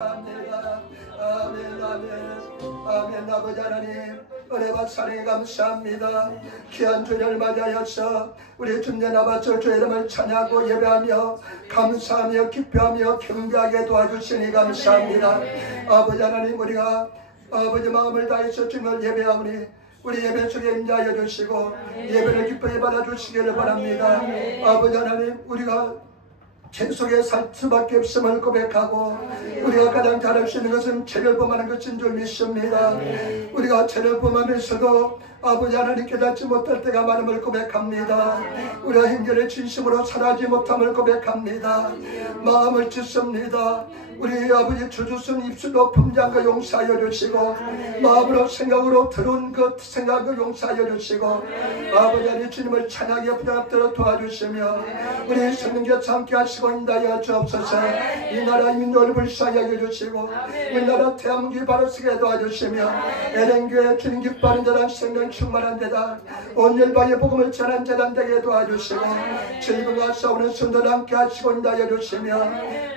아멘, 아멘, 아멘. 아버지 하나님, 은혜와 사랑에 감사합니다. 귀한 주를 맞이하여서 우리 주님 아버지 주의 이름을 찬양하고 예배하며 감사하며 기뻐하며 경배하게 도와주시니 감사합니다. 아버지 하나님, 우리가 아버지 마음을 다해서 주님을 예배하오니 우리 예배 속에 임하여 주시고 예배를 기쁘게 받아주시기를 바랍니다. 아버지 하나님, 우리가 죄 속에 살 수밖에 없음을 고백하고 우리가 가장 잘할 수 있는 것은 죄를 범하는 것인 줄 믿습니다. 우리가 죄를 범하면서도 아버지 하나님 깨닫지 못할 때가 많음을 고백합니다. 우리가 행렬을 진심으로 살아지 못함을 고백합니다. 마음을 짓습니다. 우리 아버지 주주순 입술로 품장한 거 용서하여 주시고 마음으로 생각으로 들은 것 생각을 용서하여 주시고 아버지 하나님 주님을 찬양하게 부담대로 도와주시며 우리 성령께서 함께 하시고 인도하여 주옵소서. 이 나라 민족을 불쌍히 하게 해주시고 우리나라 대한민국이 바로 서게 도와주시며 에덴교회 주님 기뻐하는 자랑 생명 충만한 데다 온 열방의 복음을 전한 자단 되게 도와주시고 즐거움과 싸우는 성도를 함께 하시고 인도하여 주시며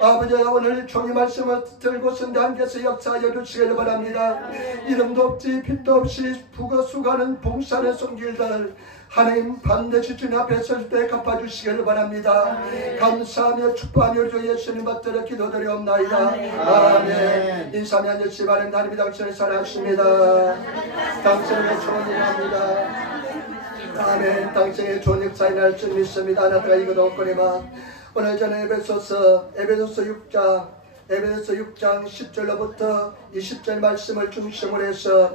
아버지가 오늘 종이 말씀을 들고 선대함께서 역사하여 주시기를 바랍니다. 이름도 없이 빛도 없이 부가 수가는 봉사는 손길들 하나님 반드시 주님 앞에 설 때 갚아주시기를 바랍니다. 감사하며 축복하며 주 예수님 받들어 기도드리옵나이다. 아멘. 인사하며 앉으시기 바랍니다. 하나님 당신을 사랑하십니다. 당신을 존경합니다. 아멘. 당신의 좋은 역사에 날 줄 믿습니다. 하나님과 이것도 없거니와 오늘 저는 에베소서 6장 10절로부터 20절 말씀을 중심으로 해서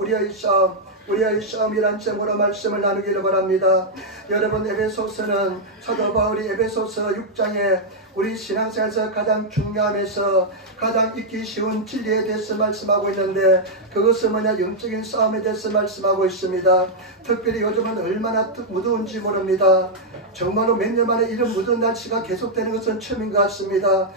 우리의 싸움이란 제목으로 말씀을 나누기를 바랍니다. 여러분, 에베소서는 사도 바울이 에베소서 6장에 우리 신앙생활에서 가장 중요하면서 가장 잊기 쉬운 진리에 대해서 말씀하고 있는데 그것은 뭐냐, 영적인 싸움에 대해서 말씀하고 있습니다. 특별히 요즘은 얼마나 무더운지 모릅니다. 정말로 몇 년 만에 이런 무더운 날씨가 계속되는 것은 처음인 것 같습니다.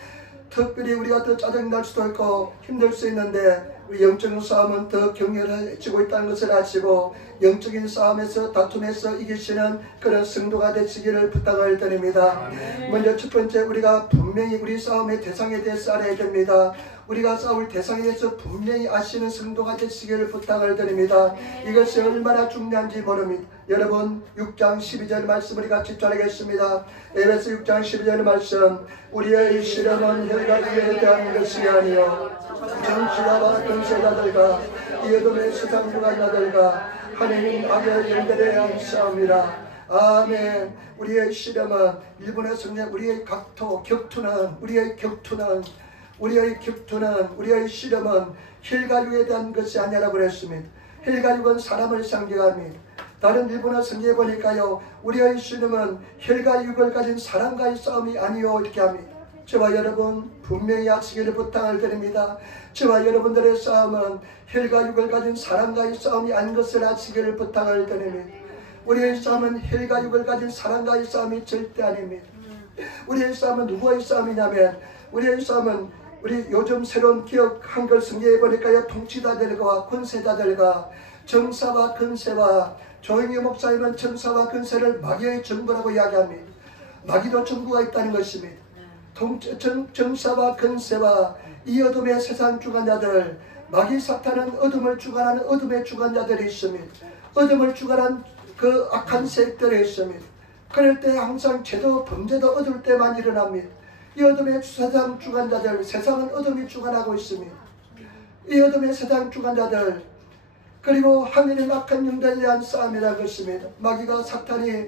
특별히 우리가 더 짜증날 수도 있고 힘들 수 있는데 우리 영적인 싸움은 더 격렬해지고 있다는 것을 아시고 영적인 싸움에서 다툼에서 이기시는 그런 성도가 되시기를 부탁을 드립니다. 먼저 첫 번째, 우리가 분명히 우리 싸움의 대상에 대해서 알아야 됩니다. 우리가 싸울 대상에 대해서 분명히 아시는 성도가 되시기를 부탁을 드립니다. 이것이 얼마나 중요한지 모릅니다. 여러분, 6장 12절 말씀 우리 같이 따르겠습니다. 에베소 6장 12절 말씀. 우리의 시련은 혈과에 대한 것이 아니요 정치가와 권세자들과 이 어둠의 세상 주관자들과 하나님 악의 영들에 대한 싸움이라. 아멘. 우리의 시련은 일본의 성령 우리의 격투는 우리의 시련은 혈가육에 대한 것이 아니라고 그랬습니다. 혈가육은 사람을 상징합니다. 다른 일본어 성경에 보니까요, 우리의 시련은 혈가육을 가진 사람과의 싸움이 아니요 이렇게 합니다. 저와 여러분 분명히 아시기를 부탁을 드립니다. 저와 여러분들의 싸움은 혈가육을 가진 사람과의 싸움이 아닌 것을 아시기를 부탁을 드립니다. 우리의 싸움은 혈가육을 가진 사람과의 싸움이 절대 아닙니다. 우리의 싸움은 누구의 싸움이냐면 우리의 싸움은 우리 요즘 새로운 기억 한글 성경에 보니까요, 통치자들과 권세자들과 정사와 근세와 조영희 목사님은 정사와 근세를 마귀의 정부라고 이야기합니다. 마귀도 정부가 있다는 것입니다. 정사와 근세와 이 어둠의 세상 주관자들, 마귀 사탄은 어둠을 주관하는 어둠의 주관자들이 있습니다. 어둠을 주관한 그 악한 세력들이 있습니다. 그럴 때 항상 죄도 범죄도 어두울 때만 일어납니다. 이 어둠의 세상 주관자들, 세상은 어둠이 주관하고 있습니다. 이 어둠의 세상 주관자들, 그리고 하늘의 악한 영들에 대한 싸움이라는 것입니다. 마귀가 사탄이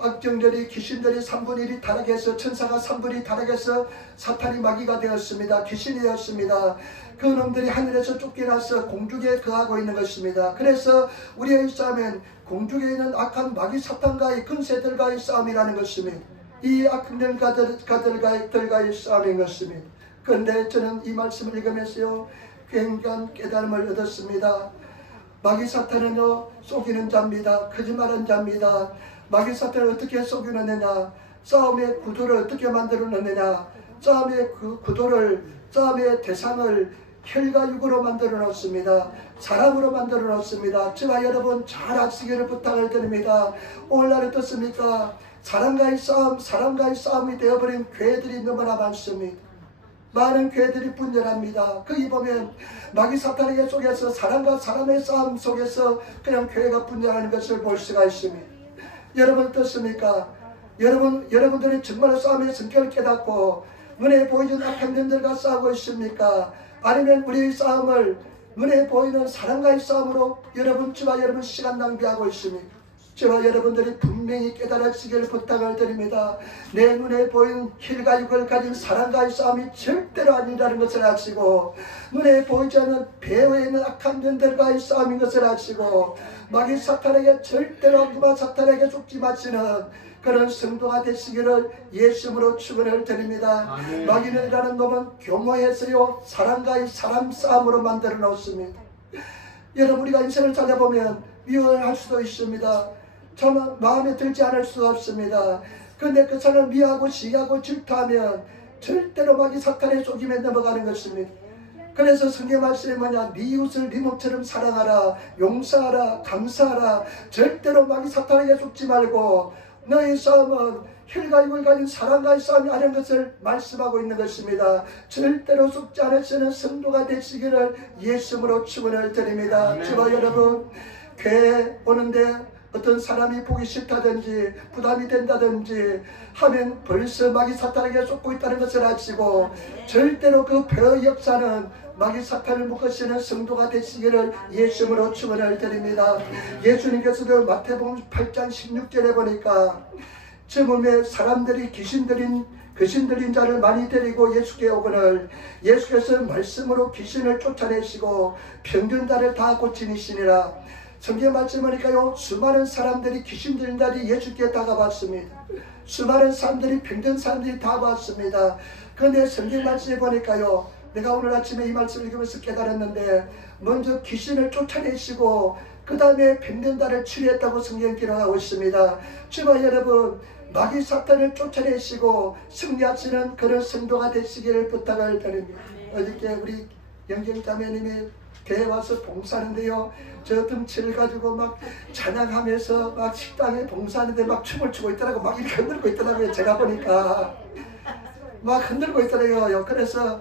악정들이 귀신들이 3분의 1이 타락해서 천사가 3분의 1이 타락해서 사탄이 마귀가 되었습니다. 귀신이 되었습니다. 그 놈들이 하늘에서 쫓겨나서 공중에 거하고 있는 것입니다. 그래서 우리의 싸움은 공중에 있는 악한 마귀 사탄과의 근세들과의 싸움이라는 것입니다. 이 악한 가들과의 싸움인 것입니다. 그런데 저는 이 말씀을 읽으면서요, 굉장한 깨달음을 얻었습니다. 마귀 사탄은요, 속이는 자입니다. 거짓말하는 자입니다. 마귀 사탄을 어떻게 속이느냐, 싸움의 구도를 어떻게 만들어내느냐, 싸움의 그 구도를, 싸움의 대상을 혈과 육으로 만들어 놓습니다. 사람으로 만들어 놓습니다. 저와 여러분 잘 아시기를 부탁을 드립니다. 오늘날 어떻습니까? 사람과의 싸움이 되어버린 교회들이 너무나 많습니다. 많은 교회들이 분열합니다. 거기 보면 마귀 사탄에게 속에서 사람과 사람의 싸움 속에서 그냥 교회가 분열하는 것을 볼 수가 있습니다. 여러분 어떻습니까? 여러분들은 정말 싸움의 성격을 깨닫고 눈에 보이는 악한 년들과 싸우고 있습니까? 아니면 우리의 싸움을 눈에 보이는 사람과의 싸움으로 저와 여러분 시간 낭비하고 있습니까? 저와 여러분들이 분명히 깨달으시기를 부탁을 드립니다. 내 눈에 보이는 힐과 육을 가진 사람과의 싸움이 절대로 아니라는 것을 아시고, 눈에 보이지 않는 배후에 있는 악한 년들과의 싸움인 것을 아시고, 마귀 사탄에게 절대로 악마 사탄에게 속지 마시는 그런 성도가 되시기를 예수님으로 축원을 드립니다. 아멘. 마귀는이라는 놈은 교모해서요 사람과의 사람 싸움으로 만들어 놓습니다. 여러분, 우리가 인생을 찾아보면 미워할 수도 있습니다. 참 마음에 들지 않을 수가 없습니다. 그런데 그 사람을 미워하고 시기하고 질투하면 절대로 마귀 사탄의 속임에 넘어가는 것입니다. 그래서 성경 말씀이 뭐냐? 네 이웃을 네 몸처럼 사랑하라, 용서하라, 감사하라. 절대로 마귀 사탄에게 속지 말고 너의 싸움은 혈과 육을 가진 사람과의 싸움이 아닌 것을 말씀하고 있는 것입니다. 절대로 속지 않으시는 성도가 되시기를 예수님으로 축원을 드립니다. 저와 여러분, 교회 오는데 어떤 사람이 보기 싫다든지 부담이 된다든지 하면 벌써 마귀 사탄에게 쫓고 있다는 것을 아시고, 절대로 그 벼의 역사는 마귀 사탄을 묶으시는 성도가 되시기를 예수님으로 축원을 드립니다. 예수님께서도 마태복음 8장 16절에 보니까 저 몸에 사람들이 귀신 들린 자를 많이 데리고 예수께 오거늘 예수께서 말씀으로 귀신을 쫓아내시고 병든 자를 다 고치시니라. 성경 말씀 보니까요, 수많은 사람들이 귀신 들린 자들이 예수께 다가왔습니다. 수많은 사람들이 병든 사람들이 다 왔습니다. 그런데 성경 말씀에 보니까요, 내가 오늘 아침에 이 말씀을 읽으면서 깨달았는데, 먼저 귀신을 쫓아내시고 그 다음에 병든 자를 치료했다고 성경 기록하고 있습니다. 저와 여러분, 마귀 사탄을 쫓아내시고 승리하시는 그런 성도가 되시기를 부탁을 드립니다. 어저께 우리 영경자매님이 교회 와서 봉사하는데요, 저 등치를 가지고 막 찬양하면서 막 식당에 봉사하는데 막 춤을 추고 있더라고. 막 이렇게 흔들고 있더라고요. 제가 보니까 막 흔들고 있더라고요. 그래서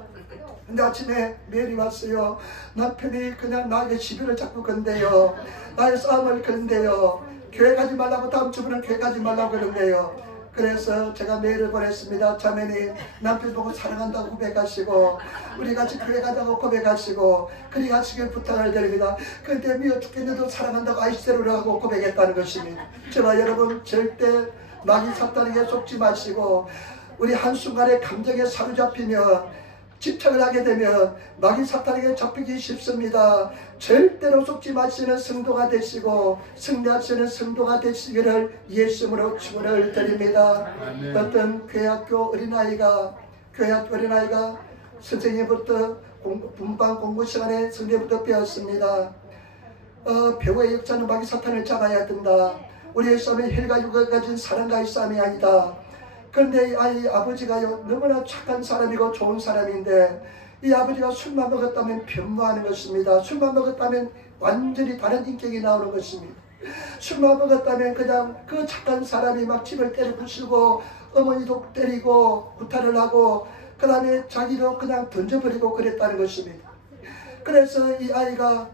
근데 아침에 메일이 왔어요. 남편이 그냥 나에게 시비를 자꾸 건데요, 나의 싸움을 건데요, 교회 가지 말라고, 다음 주부는 교회 가지 말라고 그런대요. 그래서 제가 메일을 보냈습니다. 자매님, 남편 보고 사랑한다고 고백하시고 우리 같이 교회 가자고 고백하시고 그리 가시길 부탁을 드립니다. 그런데 미워 죽겠는데도 사랑한다고 아이스테로를 하고 고백했다는 것입니다. 저와 여러분, 절대 마귀 사탄에게 속지 마시고, 우리 한순간에 감정에 사로잡히면 집착을 하게 되면 마귀 사탄에게 잡히기 쉽습니다. 절대로 속지 마시는 성도가 되시고 승리하시는 성도가 되시기를 예수님으로 축원을 드립니다. 아멘. 어떤 교회학교 어린아이가 선생님부터 분방 공부 시간에 선생님부터 배웠습니다. 배우의 역사는 마귀 사탄을 잡아야 된다. 우리의 싸움은 혈과 육을 가진 사람과의 싸움이 아니다. 그런데 이 아이 아버지가요, 너무나 착한 사람이고 좋은 사람인데 이 아버지가 술만 먹었다면 변모하는 것입니다. 술만 먹었다면 완전히 다른 인격이 나오는 것입니다. 술만 먹었다면 그냥 그 착한 사람이 막 집을 때려 부수고 어머니도 때리고 구타를 하고 그 다음에 자기도 그냥 던져버리고 그랬다는 것입니다. 그래서 이 아이가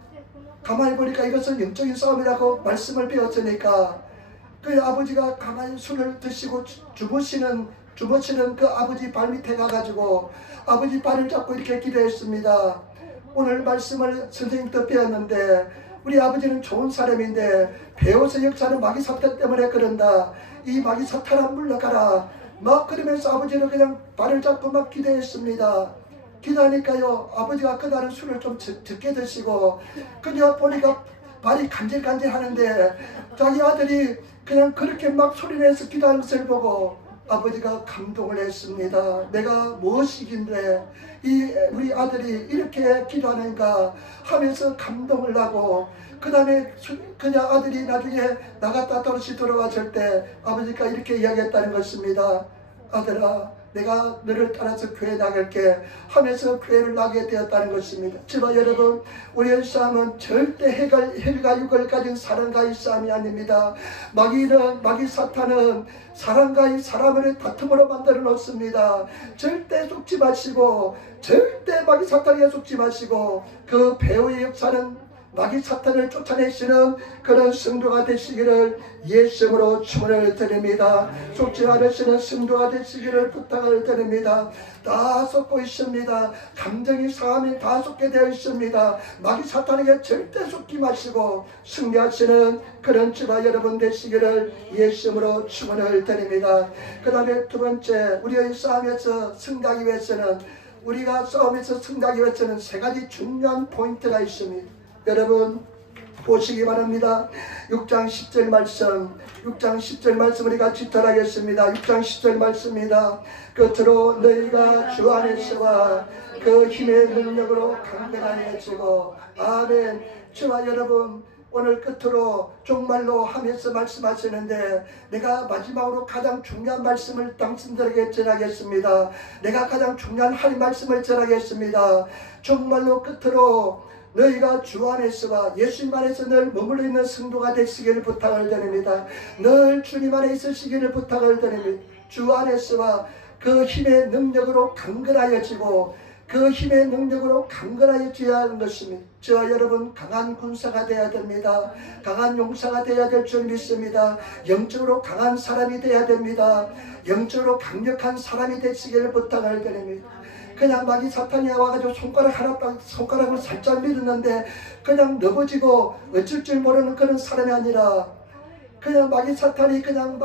가만히 보니까 이것은 영적인 싸움이라고 말씀을 배웠으니까 그 아버지가 가만히 술을 드시고 주무시는 그 아버지 발밑에 가가지고 아버지 발을 잡고 이렇게 기도했습니다. 오늘 말씀을 선생님도 배웠는데 우리 아버지는 좋은 사람인데 배워서 역사는 마귀 사탄 때문에 그런다. 이 마귀 사탄아 물러가라. 막 그러면서 아버지는 그냥 발을 잡고 막 기도했습니다. 기도하니까요, 아버지가 그날은 술을 좀 적게 드시고 그냥 보니까 발이 간질간질 하는데 자기 아들이 그냥 그렇게 막 소리내서 기도하는 것을 보고 아버지가 감동을 했습니다. 내가 무엇이길래 우리 아들이 이렇게 기도하는가 하면서 감동을 하고 그 다음에 그냥 아들이 나중에 나갔다 다시 돌아왔을 때 아버지가 이렇게 이야기했다는 것입니다. 아들아, 내가 너를 따라서 교회 나갈게 하면서 교회를 나게 되었다는 것입니다. 지만 여러분, 우리의 싸움은 절대 혈과 육을 가진 사람과의 싸움이 아닙니다. 마귀 사탄은 사람과의 사람을 다툼으로 만들어 놓습니다. 절대 속지 마시고, 절대 마귀 사탄에게 속지 마시고, 그 배후의 역사는 마귀 사탄을 쫓아내시는 그런 성도가 되시기를 예수님으로 축원을 드립니다. 속지 않으시는 성도가 되시기를 부탁을 드립니다. 다 속고 있습니다. 감정이 상하면 다 속게 되어 있습니다. 마귀 사탄에게 절대 속지 마시고 승리하시는 그런 저와 여러분 되시기를 예수님으로 축원을 드립니다. 그 다음에 두 번째, 우리의 싸움에서 승리하기 위해서는, 우리가 싸움에서 승리하기 위해서는 세 가지 중요한 포인트가 있습니다. 여러분 보시기 바랍니다. 6장 10절 말씀, 6장 10절 말씀 우리 같이 따라하겠습니다. 6장 10절 말씀입니다. 끝으로 너희가 주 안에서와 그 힘의 능력으로 강건하여지고. 아멘. 저와 여러분, 오늘 끝으로 종말로 하면서 말씀하시는데, 내가 마지막으로 가장 중요한 말씀을 당신들에게 전하겠습니다. 내가 가장 중요한 할 말씀을 전하겠습니다. 종말로 끝으로 너희가 주 안에서와 예수님 안에서 늘 머물러 있는 성도가 되시기를 부탁을 드립니다. 늘 주님 안에 있으시기를 부탁을 드립니다. 주 안에서와 그 힘의 능력으로 강건하여지고, 그 힘의 능력으로 강건하여져야 하는 것입니다. 저와 여러분, 강한 군사가 되어야 됩니다. 강한 용사가 되어야 될 줄 믿습니다. 영적으로 강한 사람이 되어야 됩니다. 영적으로 강력한 사람이 되시기를 부탁을 드립니다. 그냥 마귀 사탄이 와가지고 손가락을 살짝 밀었는데 그냥 넘어지고 어쩔 줄 모르는 그런 사람이 아니라, 그냥 마귀 사탄이 그냥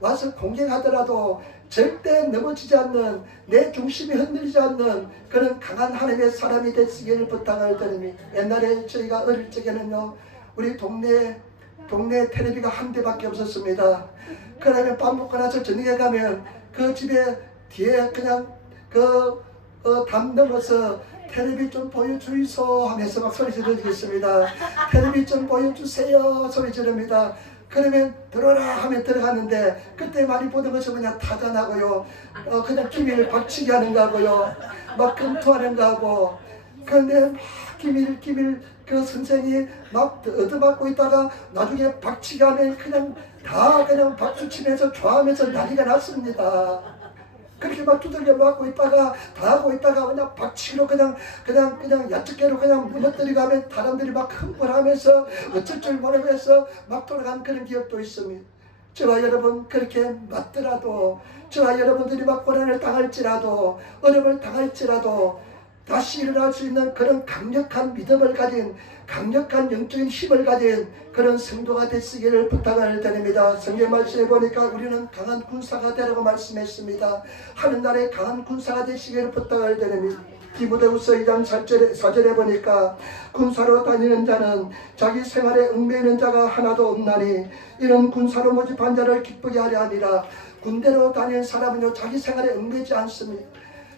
와서 공격하더라도 절대 넘어지지 않는, 내 중심이 흔들리지 않는 그런 강한 하나님의 사람이 되시기를 부탁을 드립니다. 옛날에 저희가 어릴 적에는요, 우리 동네 텔레비가 한 대밖에 없었습니다. 그러면 밥 먹고 나서 저녁에 가면 그 집에 뒤에 그냥 담 넘어서 텔레비 좀 보여주이소 하면서 막 소리 지르겠습니다. 텔레비 좀 보여주세요 소리 지릅니다. 그러면 들어라 하면 들어갔는데, 그때 많이 보던 것은 그냥 타잔하고요, 그냥 기밀 박치기 하는 거하고요, 막 검토하는 거하고. 그런데 막 기밀 그 선생이 막 얻어맞고 있다가 나중에 박치기 하면 그냥 박수치면서 좋아하면서 난리가 났습니다. 그렇게 막 두들겨 맞고 있다가 다 하고 있다가 그냥 박치기로 그냥 야채깨로 그냥 무너뜨리고 하면 사람들이 막 흥분하면서 어쩔 줄 모르면서 막 돌아간 그런 기억도 있습니다. 저와 여러분, 그렇게 맞더라도, 저와 여러분들이 막 고난을 당할지라도, 어려움을 당할지라도 다시 일어날 수 있는 그런 강력한 믿음을 가진, 강력한 영적인 힘을 가진 그런 성도가 되시기를 부탁을 드립니다. 성경 말씀에 보니까 우리는 강한 군사가 되라고 말씀했습니다. 하늘나라의 강한 군사가 되시기를 부탁을 드립니다. 디모데후서 2장 4절에 보니까 군사로 다니는 자는 자기 생활에 얽매이는 자가 하나도 없나니 이는 군사로 모집한 자를 기쁘게 하려 하니라. 군대로 다니는 사람은요, 자기 생활에 얽매이지 않습니다.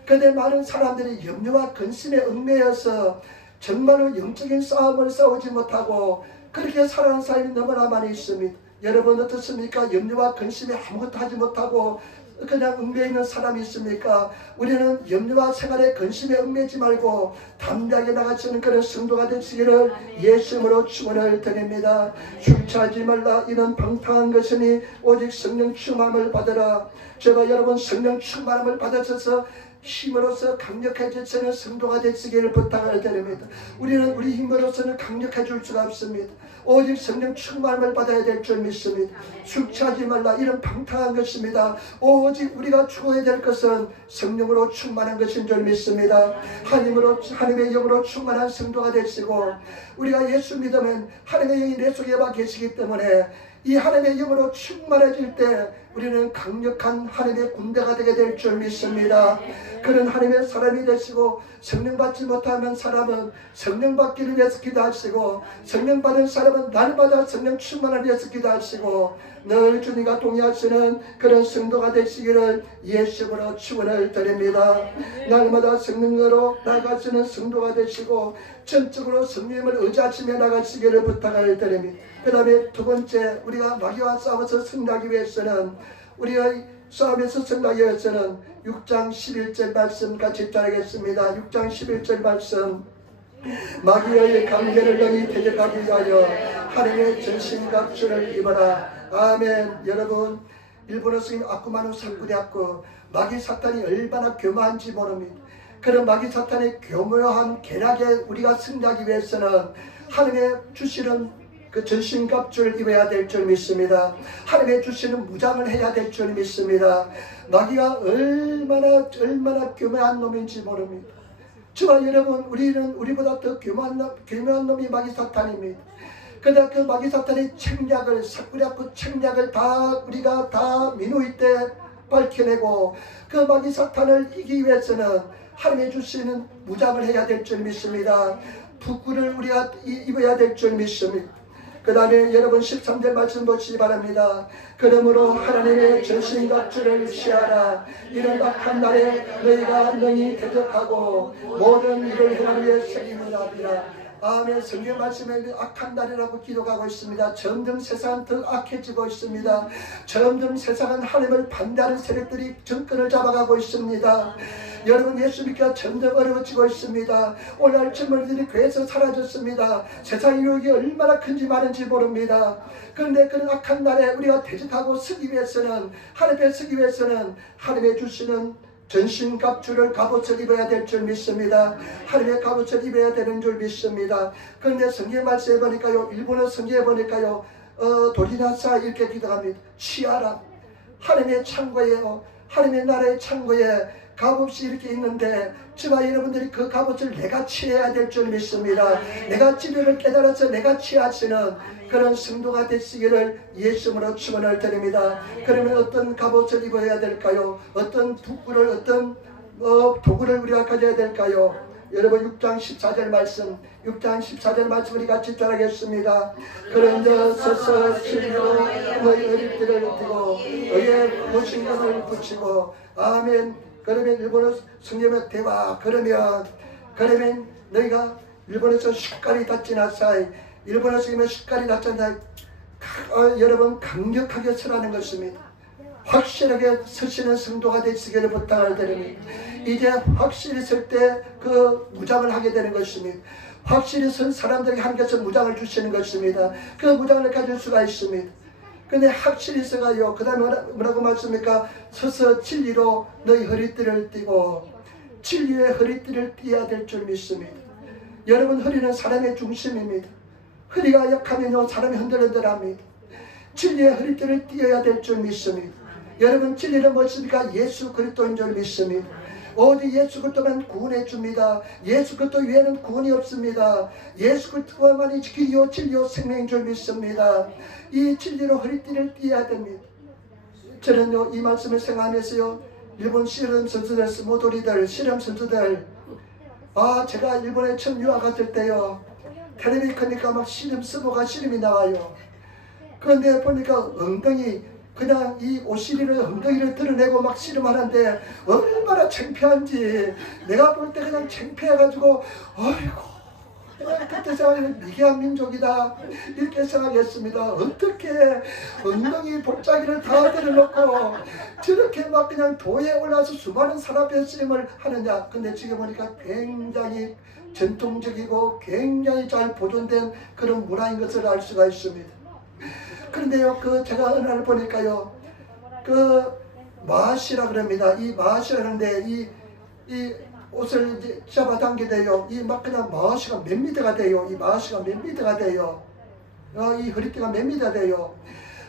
그런데 많은 사람들이 염려와 근심에 얽매여서 정말로 영적인 싸움을 싸우지 못하고 그렇게 살아가는 사람이 너무나 많이 있습니다. 여러분 어떻습니까? 염려와 근심에 아무것도 하지 못하고 그냥 얽매여 있는 사람이 있습니까? 우리는 염려와 생활에 근심에 얽매이지 말고 담대하게 나가시는 그런 성도가 되시기를 예수님으로 축원을 드립니다. 술 취하지 말라. 이는 방탕한 것이니 오직 성령 충만함을 받으라. 제가 여러분 성령 충만함을 받으셔서 힘으로서 강력해지는 성도가 되시기를 부탁을 드립니다. 우리는 우리 힘으로서는 강력해질 수가 없습니다. 오직 성령 충만함을 받아야 될 줄 믿습니다. 술 취하지 말라. 이런 방탕한 것입니다. 오직 우리가 추구해야 될 것은 성령으로 충만한 것인 줄 믿습니다. 하나님의 영으로 충만한 성도가 되시고, 우리가 예수 믿으면 하나님의 영이 내 속에 와 계시기 때문에 이 하나님의 영으로 충만해질 때 우리는 강력한 하나님의 군대가 되게 될 줄 믿습니다. 그런 하나님의 사람이 되시고, 성령 받지 못하는 사람은 성령 받기를 위해서 기도하시고, 성령 받은 사람은 날마다 성령 충만을 위해서 기도하시고, 늘 주님과 동의하시는 그런 성도가 되시기를 예수님으로 축원을 드립니다. 날마다 성령으로 나가시는 성도가 되시고 전적으로 성령을 의지하시며 나가시기를 부탁을 드립니다. 그 다음에 두 번째, 우리가 마귀와 싸워서 승리하기 위해서는 우리의 싸움에서 승리하기 위해서는 6장 11절 말씀 같이 따르겠습니다. 6장 11절 말씀. 마귀와의 관계를 능히 대적하기 위하여 하나님의 전신갑주를 입어라. 아멘. 여러분, 일본어 스님 아쿠마누 사쿠리아쿠, 마귀 사탄이 얼마나 교묘한지 모릅니다. 그런 마귀 사탄의 교묘한 계략에 우리가 승리하기 위해서는 하나님의 주시는 그 전신갑주를 입어야 될 줄 믿습니다. 하나님의 주시는 무장을 해야 될 줄 믿습니다. 마귀가 얼마나 교묘한 놈인지 모릅니다. 저와 여러분, 우리보다 더 교묘한 놈이 마귀 사탄입니다. 그러나 그 마귀 사탄의 책략을, 사쿠리아쿠 책략을 우리가 다 미누이 때 밝혀내고 그 마귀 사탄을 이기기 위해서는 하나님의 주시는 무장을 해야 될 줄 믿습니다. 북구를 우리가 입어야 될 줄 믿습니다. 그 다음에 여러분 13절 말씀 보시기 바랍니다. 그러므로 하나님의 전신갑주를 취하라. 이런 악한 날에 너희가 능히 대적하고 모든 일을 행하기 위해 책임을 하리라. 아멘. 성경 말씀에 악한 날이라고 기록하고 있습니다. 점점 세상은 더 악해지고 있습니다. 점점 세상은 하나님을 반대하는 세력들이 정권을 잡아가고 있습니다. 여러분, 예수 믿기가 점점 어려워지고 있습니다. 오늘날 젊은이들이 교회에서 사라졌습니다. 세상 유혹이 얼마나 큰지 많은지 모릅니다. 그런데 그런 악한 날에 우리가 대적하고 서기 위해서는, 하나님께 서기 위해서는 하나님의 주시는 전신갑주를 갑옷을 입어야 될 줄 믿습니다. 하나님의 갑옷을 입어야 되는 줄 믿습니다. 그런데 성경 말씀에 보니까요, 일본어 성경에 보니까요, 도리나사 이렇게 기도합니다. 취하라. 하나님의 창고에요, 하나님의 나라의 창고에 갑옷이 이렇게 있는데, 저와 여러분들이 그 갑옷을 내가 취해야 될 줄 믿습니다. 내가 지배를 깨달아서 내가 취하시는 그런 성도가 되시기를 예수님으로 축원을 드립니다. 그러면 어떤 갑옷을 입어야 될까요? 어떤 북구를, 어떤 도구를 우리가 가져야 될까요? 여러분 6장 14절 말씀, 6장 14절 말씀 우리 같이 따라하겠습니다. 그런데 서서 실로 너희 어릴 을 띠고 너희의 보신감을 붙이고. 아멘. 그러면 일본어 성경의 대화, 그러면 너희가 일본에서 숟갈이 닿지 않사이, 일본어 성경에 숟갈이 닿지 않사이, 여러분 강력하게 서라는 것입니다. 확실하게 서시는 성도가 되시기를 부탁을 드립니다. 이제 확실히 설 때 그 무장을 하게 되는 것입니다. 확실히 선 사람들에게 하나님께서 무장을 주시는 것입니다. 그 무장을 가질 수가 있습니다. 근데 확실히 서가요. 그 다음에 뭐라고 말씀합니까? 서서 진리로 너희 허리띠를 띠고. 진리의 허리띠를 띠어야 될 줄 믿습니다. 여러분, 허리는 사람의 중심입니다. 허리가 약하면요, 사람이 흔들흔들합니다. 진리의 허리띠를 띠어야 될 줄 믿습니다. 여러분, 진리는 무엇입니까? 예수 그리스도인 줄 믿습니다. 오직 예수 그리스도만 구원해 줍니다. 예수 그리스도 외에는 구원이 없습니다. 예수 그리스도만이 길이요 진리요 생명인 줄 믿습니다. 이 진리로 허리띠를 띠어야 됩니다. 저는요, 이 말씀을 생각하면서요, 일본 씨름 선수들, 스모도리들, 씨름 선수들, 제가 일본에 처음 유학 갔을 때요, 텔레비 켜니까 막 스모가 씨름이 나와요. 그런데 보니까 엉덩이, 그냥 이 오시리를, 엉덩이를 드러내고 막 씨름하는데 얼마나 창피한지, 내가 볼 때 그냥 창피해가지고, 어이구, 그냥 그때 생각하면 미개한 민족이다 이렇게 생각했습니다. 어떻게 엉덩이 볼짜기를 다 들어놓고 저렇게 막 그냥 도에 올라서 수많은 사람 앞에 씨름을 하느냐. 근데 지금 보니까 굉장히 전통적이고 굉장히 잘 보존된 그런 문화인 것을 알 수가 있습니다. 그런데요, 제가 어느 날 보니까요, 마시라 그럽니다. 이 마시라는데, 이 옷을 이제 잡아당기대요. 이 막 그냥 마시가 몇 미터가 돼요. 이 마시가 몇 미터가 돼요. 이 허리띠가 몇 미터 돼요.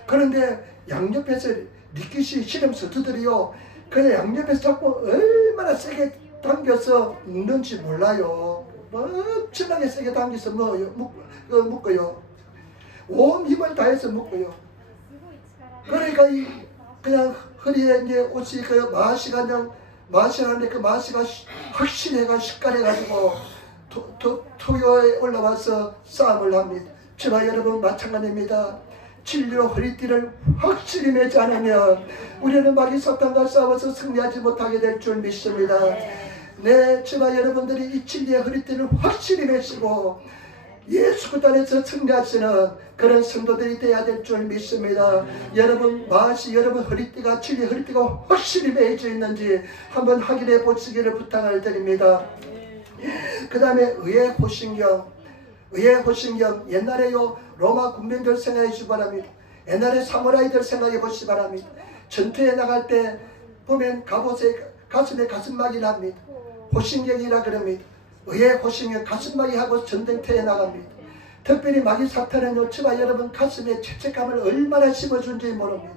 그런데 양옆에서 리키시 씨름 선수들이요, 그냥 양옆에서 자꾸 얼마나 세게 당겨서 묶는지 몰라요. 엄청나게 세게 당겨서 묶어요. 온 힘을 다해서 묶어요. 그러니까 그냥 허리에 이제 옷이 마시가 그냥 마시라는데 그 마시가 확실히 숟갈해가지고 토요에 올라와서 싸움을 합니다. 저와 여러분 마찬가지입니다. 진리로 허리띠를 확실히 매지 않으면 우리는 마귀 사탄과 싸워서 승리하지 못하게 될 줄 믿습니다. 네, 저와 여러분들이 이 진리의 허리띠를 확실히 매시고 예수 그리스도 안에서 승리하시는 그런 성도들이 되어야 될 줄 믿습니다. 여러분 마치 여러분 허리띠가 진리 허리띠가 확실히 매여져 있는지 한번 확인해 보시기를 부탁을 드립니다. 그 다음에 의의 호신경. 의의 호신경. 옛날에요 로마 군병들 생각해 주시기 바랍니다. 옛날에 사무라이들 생각해 보시기 바랍니다. 전투에 나갈 때 보면 갑옷에 가슴에 가슴막이 납니다. 호신경이라 그럽니다. 의의 호신경 가슴막이 하고 전쟁터에 나갑니다. 특별히 마귀 사탄은요 저와 여러분 가슴에 죄책감을 얼마나 심어준지 모릅니다.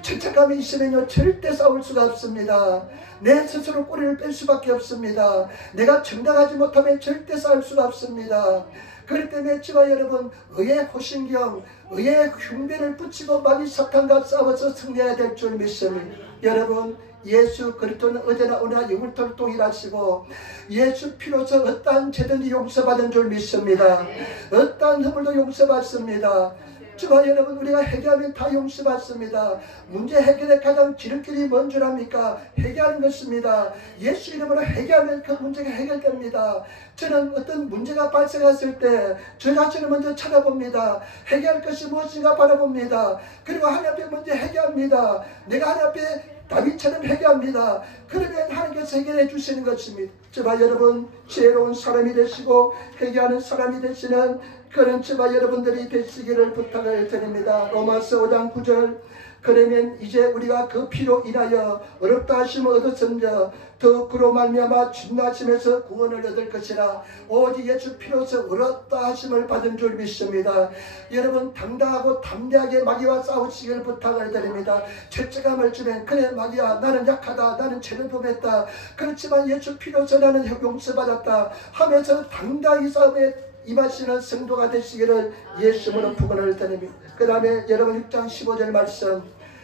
죄책감이 있으면요 절대 싸울 수가 없습니다. 내 스스로 꼬리를 뺄 수밖에 없습니다. 내가 정당하지 못하면 절대 싸울 수가 없습니다. 그렇기 때문에 저와 여러분 의의 호신경, 의의 흉배를 붙이고 마귀 사탄과 싸워서 승리해야 될 줄 믿습니다. 여러분 예수 그리스도는 어제나 오늘나 영원토록 동일하시고 예수 피로서 어떠한 죄든지 용서받은 줄 믿습니다. 어떠한 허물도 용서받습니다. 저와 여러분 우리가 회개하면 다 용서받습니다. 문제 해결의 가장 지름길이 뭔 줄 압니까? 회개하는 것입니다. 예수 이름으로 회개하면 그 문제가 해결됩니다. 저는 어떤 문제가 발생했을 때 저 자신을 먼저 찾아봅니다. 해결할 것이 무엇인가 바라봅니다. 그리고 하나님 앞에 먼저 회개합니다. 내가 하나님 앞에 다윗처럼 회개합니다. 그러면 하나님께서 해결해 주시는 것입니다. 저와 여러분 지혜로운 사람이 되시고 회개하는 사람이 되시는 그런 저와 여러분들이 되시기를 부탁을 드립니다. 로마서 5장 9절. 그러면 이제 우리가 그 피로 인하여 어렵다 하심을 얻었은즉 더 그로 말미암아 진노하심에서 구원을 얻을 것이라. 오직 예수 피로서 어렵다 하심을 받은 줄 믿습니다. 여러분 당당하고 담대하게 마귀와 싸우시기를 부탁을 드립니다. 죄책감을 주면 그래 마귀야 나는 약하다, 나는 죄를 범했다, 그렇지만 예수 피로서 나는 용서받았다 하면서 당당히 싸움에 임하시는 성도가 되시기를 예수님으로 부근을 드립니다. 그 다음에 여러분 6장 15절 말씀,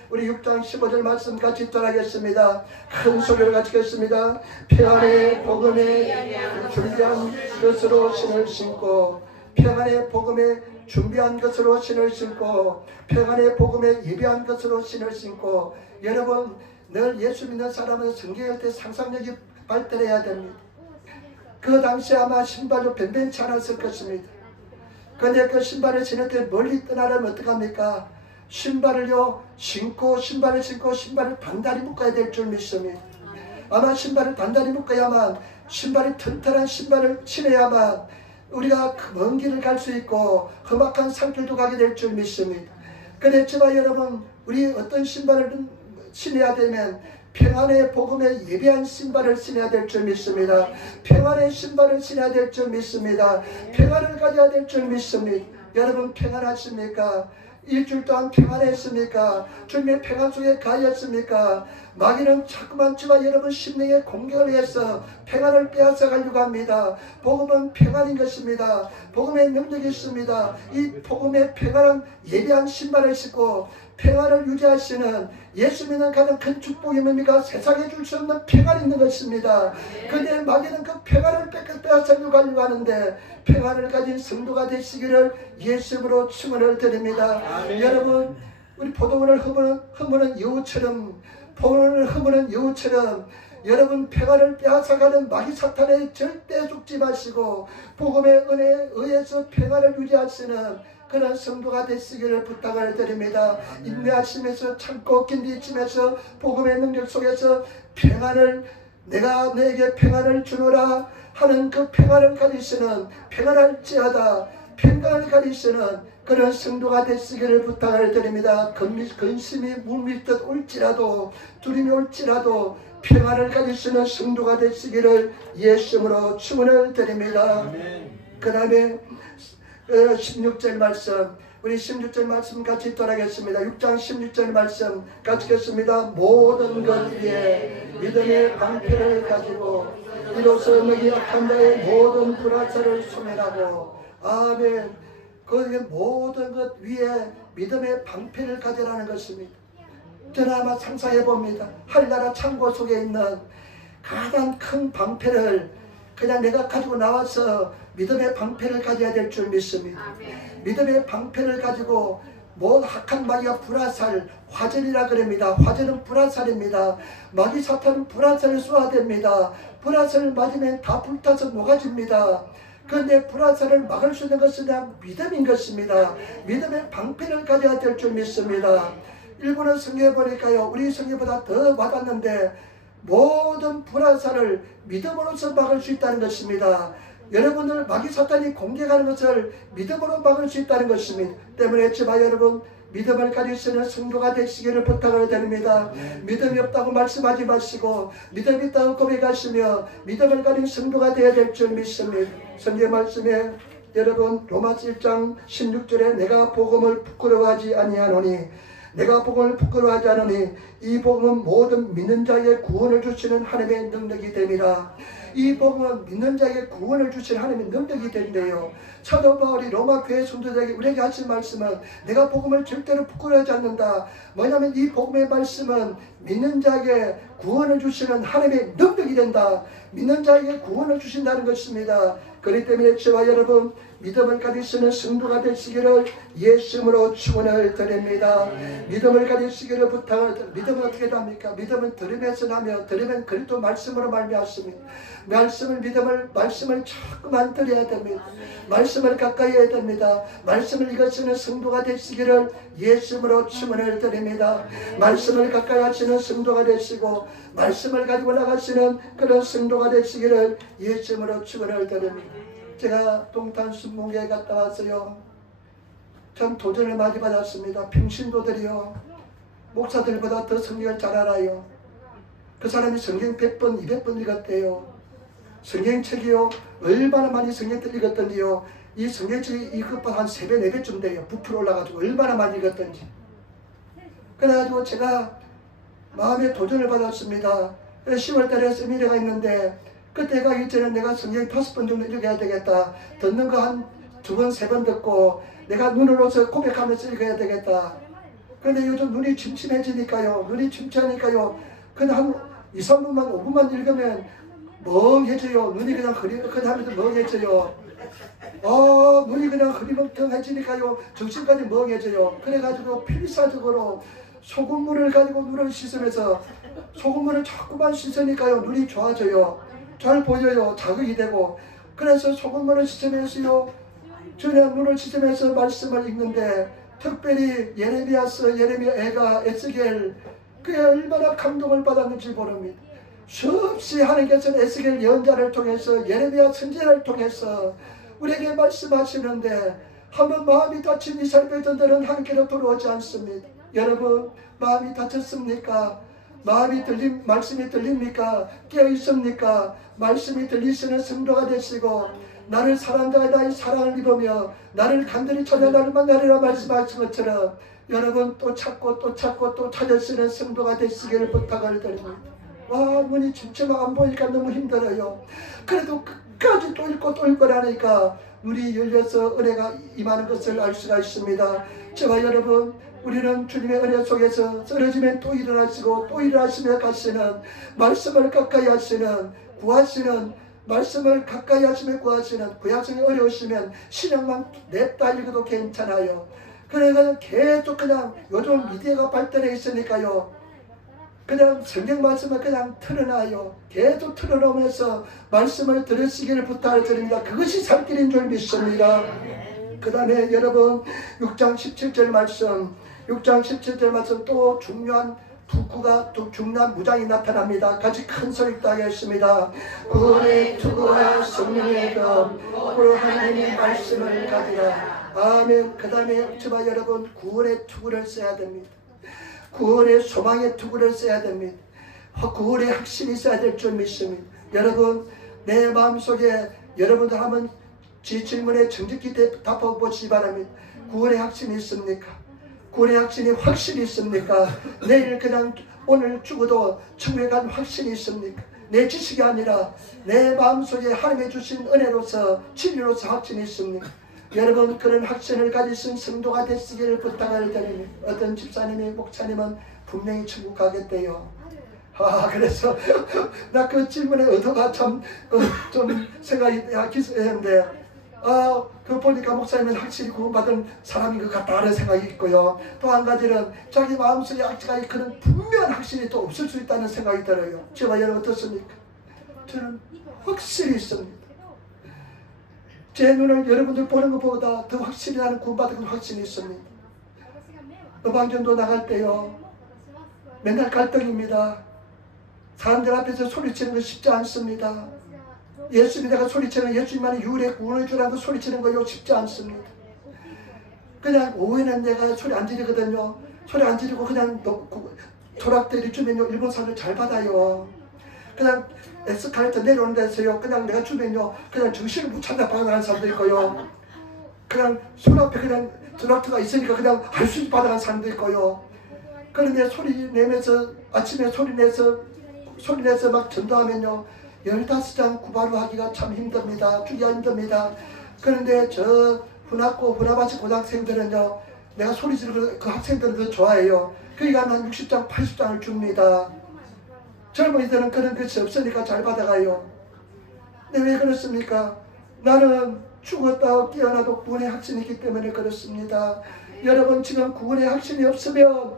우리 6장 15절 말씀 같이 따라하겠습니다. 큰 소리를 같이겠습니다. 평안의 복음에 준비한 것으로 신을 신고, 평안의 복음에 준비한 것으로 신을 신고, 평안의 복음에 예비한 것으로 신을 신고. 여러분 늘 예수 믿는 사람은 성경할 때 상상력이 발달해야 됩니다. 그 당시에 아마 신발도 변변치 않았을 것입니다. 그런데 그 신발을 신을 때 멀리 떠나려면 어떡합니까? 신발을 신고 단단히 묶어야 될 줄 믿습니다. 아마 신발을 단단히 묶어야만, 신발이 튼튼한 신발을 신어야만 우리가 먼 길을 갈 수 있고 험악한 산길도 가게 될 줄 믿습니다. 그런데 저와 여러분 우리 어떤 신발을 신어야 되면 평안의 복음에 예배한 신발을 신어야 될 줄 믿습니다. 평안의 신발을 신어야 될 줄 믿습니다. 평안을 가져야 될 줄 믿습니다. 여러분 평안하십니까? 일주일 동안 평안했습니까? 주님의 평안 속에 가였습니까? 마귀는 자꾸만 저와 여러분 심령에 공격을 해서 평안을 빼앗아 가려고 합니다. 복음은 평안인 것입니다. 복음의 능력이 있습니다. 이 복음의 평안은 예배한 신발을 신고 평안을 유지하시는 예수 믿는 가장 큰 축복이 뭡니까? 세상에 줄 수 없는 평안이 있는 것입니다. 그런데 마귀는 그 평안을 빼앗으려고 하는데 평안을 가진 성도가 되시기를 예수님으로 축원을 드립니다. 아멘. 여러분 우리 포도원을 허무는 여우처럼, 포도원을 허무는 여우처럼 여러분 평안을 빼앗아가는 마귀 사탄에 절대 죽지 마시고 복음의 은혜에 의해서 평안을 유지하시는 그런 성도가 되시기를 부탁을 드립니다. 인내하시면서 참고 견디시면서 복음의 능력 속에서 평안을, 내가 너에게 평안을 주노라 하는 그 평안을 가지시는, 평안할지어다 평강을 가지시는 그런 성도가 되시기를 부탁을 드립니다. 근심이 물밀듯 올지라도, 두림이 올지라도 평안을 가지시는 성도가 되시기를 예수님으로 축원을 드립니다. 그 다음에 16절 말씀, 우리 16절 말씀 같이 따라하겠습니다. 6장 16절 말씀 같이 읽겠습니다. 모든 것 위에 믿음의 방패를 가지고 이로써 너희 약한 자의 모든 불화살을 소멸하고. 아멘. 그 모든 것 위에 믿음의 방패를 가지라는 것입니다. 저는 아마 상상해 봅니다. 하늘나라 창고 속에 있는 가장 큰 방패를 그냥 내가 가지고 나와서 믿음의 방패를 가져야 될 줄 믿습니다. 아멘. 믿음의 방패를 가지고 뭐 악한 마귀가 불화살, 화전이라 그럽니다. 화전은 불화살입니다. 마귀 사탄은 불화살을 쏘아댑니다. 불화살을 맞으면 다 불타서 녹아집니다. 그런데 불화살을 막을 수 있는 것은 그냥 믿음인 것입니다. 믿음의 방패를 가져야 될 줄 믿습니다. 일본어 성경에 보니까요, 우리 성경보다 더 와닿는데 모든 불화살을 믿음으로서 막을 수 있다는 것입니다. 여러분을 마귀 사탄이 공격하는 것을 믿음으로 막을 수 있다는 것입니다. 때문에 제발 여러분 믿음을 가지시는 성도가 되시기를 부탁을 드립니다. 믿음이 없다고 말씀하지 마시고 믿음이 있다고 고백하시며 믿음을 가진 성도가 되어야 될 줄 믿습니다. 성경 말씀에 여러분 로마서 1장 16절에 내가 복음을 부끄러워하지 아니하노니 내가 복음을 부끄러워하지 않으니 이 복음은 모든 믿는 자에게 구원을 주시는 하나님의 능력이 됩니다. 이 복음은 믿는 자에게 구원을 주시는 하나님의 능력이 된대요. 사도 바울이 로마 교회 성도들에게 우리에게 하신 말씀은 내가 복음을 절대로 부끄러워하지 않는다. 뭐냐면 이 복음의 말씀은 믿는 자에게 구원을 주시는 하나님의 능력이 된다. 믿는 자에게 구원을 주신다는 것입니다. 그렇기 때문에 저와 여러분 믿음을 가지시는 성도가 되시기를 예수님으로 축원을 드립니다. 믿음을 가지시기를 부탁을 드립니다. 믿음은 어떻게 됩니까? 믿음은 들으면서 나며 들으면 그리스도 말씀으로 말미암습니다. 말씀을 자꾸만 드려야 됩니다. 말씀을 가까이 해야 됩니다. 말씀을 읽으시는 성도가 되시기를 예수님으로 축원을 드립니다. 말씀을 가까이 하시는 성도가 되시고 말씀을 가지고 나가시는 그런 성도가 되시기를 예수님으로 축원을 드립니다. 제가 동탄 순복음교회 갔다 왔어요. 전 도전을 많이 받았습니다. 평신도들이요, 목사들보다 더 성경을 잘 알아요. 그 사람이 성경 100번, 200번 읽었대요. 성경책이요, 얼마나 많이 성경책 읽었던지요. 이 성경책이 이것보다 한 3배, 4배쯤 돼요. 부풀어 올라가지고 얼마나 많이 읽었던지. 그래가지고 제가 마음의 도전을 받았습니다. 10월달에 세미나가 있는데 그때 가기 전에 내가 성경 5번 정도 읽어야 되겠다. 듣는 거 한 2번, 3번 듣고 내가 눈으로서 고백하면서 읽어야 되겠다. 그런데 요즘 눈이 침침해지니까요. 눈이 침침하니까요. 그냥 한 2, 3분만, 5분만 읽으면 멍해져요. 눈이 그냥 흐리멍텅하면서 멍해져요. 눈이 그냥 흐리멍텅해지니까요. 정신까지 멍해져요. 그래가지고 필사적으로 소금물을 가지고 눈을 씻으면서 소금물을 자꾸만 씻으니까요. 눈이 좋아져요. 잘 보여요. 자극이 되고. 그래서 소금물을 씻으면서요. 저녁 눈을 씻으면서 말씀을 읽는데 특별히 예레미야서, 예레미야가, 에스겔 그게 얼마나 감동을 받았는지 모릅니다. 수없이 하나님께서는 에스겔 예언자를 통해서 예레미야 선지자를 통해서 우리에게 말씀하시는데 한번 마음이 다친 이스라엘 백성들은 하나님께로 돌아오지 않습니다. 여러분 마음이 다쳤습니까? 말씀이 들립니까? 깨어있습니까? 말씀이 들리시는 성도가 되시고 나를 사랑자에 나의 사랑을 입으며 나를 간절히 찾아 나를 만나리라 말씀하신 것처럼 여러분 또 찾고 또 찾고 또 찾으시는 성도가 되시기를 부탁을 드립니다. 눈이 침침하고 안 보니까 너무 힘들어요. 그래도 끝까지 또 읽고 또 읽으라니까 눈이 열려서 은혜가 임하는 것을 알 수가 있습니다. 저와 여러분 우리는 주님의 은혜 속에서 쓰러지면 또 일어나시고 또 일어나시며 가시는 말씀을 가까이 하시는 구하시는 말씀을 가까이 하시며 구하시는 구약성이 어려우시면 신약만 냅다 읽어도 괜찮아요. 그러니까 계속 그냥 요즘 미디어가 발달해 있으니까요. 그냥 성경 말씀을 그냥 틀어놔요. 계속 틀어놓으면서 말씀을 들으시기를 부탁을 드립니다. 그것이 살 길인 줄 믿습니다. 그 다음에 여러분 6장 17절 말씀 6장 17절 말씀 또 중요한 북구가 또 중요한 무장이 나타납니다. 같이 큰 소리 따게 했습니다. 구원의 투구와 성령의 검 그 하나님의 말씀을 가지라. 아멘. 그 다음에 저와 여러분 구원의 투구를 써야 됩니다. 구원의 소망의 투구를 써야 됩니다. 구원의 확신이 있어야 될 줄 믿습니다. 여러분 내 마음속에 여러분들 한번 지 질문에 정직히 답해보시기 바랍니다. 구원의 확신이 있습니까? 구원의 확신이 확실히 있습니까? 내일 그냥 오늘 죽어도 천국에 간 확신이 있습니까? 내 지식이 아니라 내 마음속에 하나님의 주신 은혜로서 진리로서 확신이 있습니까? 여러분 그런 확신을 가지신 성도가 되시기를 부탁을 드립니다. 어떤 집사님이 목사님은 분명히 천국 가겠대요. 그래서 나 그 질문에 의도가 좀 생각이 기스했는데 그거 보니까 목사님은 확실히 구원받은 사람인 것 같다 하는 생각이 있고요. 또 한 가지는 자기 마음속에 아직까지 그런 분명한 확신이 또 없을 수 있다는 생각이 들어요. 제가 여러분 어떻습니까? 저는 확실히 있습니다. 제 눈을 여러분들 보는 것보다 더 확실히 나는 구원받은 확신이 있습니다. 음악전도 나갈 때요, 맨날 갈등입니다. 사람들 앞에서 소리치는 거 쉽지 않습니다. 예수님 내가 소리치는 예수님만의 유일의 구원을 주라고 소리치는 거요 쉽지 않습니다. 그냥 오해는 내가 소리 안 지르거든요. 소리 안 지르고 그냥 토락대리 주면요 일본 사람들 잘 받아요. 그냥 에스컬레이터 내려오는 데서요 그냥 내가 주면요 그냥 정신을 못 찾나 받아가는 사람도 있고요. 그냥 손 앞에 그냥 트럭트가 있으니까 그냥 할 수 있게 받아가는 사람도 있고요. 그런데 소리 내면서 아침에 소리 내서 막 전도하면요 15장 구바로 하기가 참 힘듭니다. 주기가 힘듭니다. 그런데 저 후나코 후나바시 고등학생들은요 내가 소리 지르고 그 학생들은 더 좋아해요. 그러니까 한 60장 80장을 줍니다. 젊은이들은 그런 것이 없으니까 잘 받아가요. 근데 왜 그렇습니까? 나는 죽었다 깨어나도 구원의 확신이 있기 때문에 그렇습니다. 여러분 지금 구원의 확신이 없으면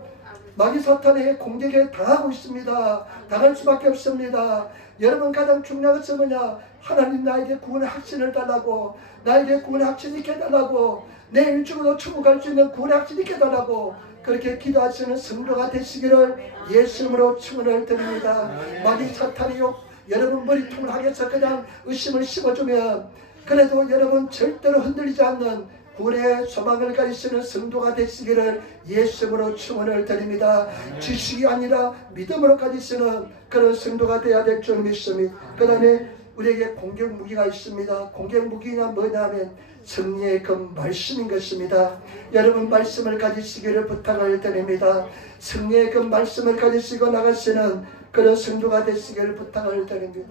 마귀 사탄의 공격에 당하고 있습니다. 당할 수밖에 없습니다. 여러분 가장 중요한 것은 뭐냐? 하나님 나에게 구원의 확신을 달라고, 나에게 구원의 확신이 있게 해달라고, 내 일주일로 천국 갈 수 있는 구원의 확신이 있게 해달라고 그렇게 기도하시는 성도가 되시기를 예수 이름으로 축원을 드립니다. 마귀 사탄이요 여러분 머리통을 하게서 그냥 의심을 심어주면 그래도 여러분 절대로 흔들리지 않는 구원의 소망을 가지시는 성도가 되시기를 예수 이름으로 축원을 드립니다. 지식이 아니라 믿음으로 가지시는 그런 성도가 되어야 될 줄 믿습니다. 그 다음에 우리에게 공격 무기가 있습니다. 공격 무기가 뭐냐면 승리의 그 말씀인 것입니다. 여러분 말씀을 가지시기를 부탁을 드립니다. 승리의 그 말씀을 가지시고 나가시는 그런 성도가 되시기를 부탁을 드립니다.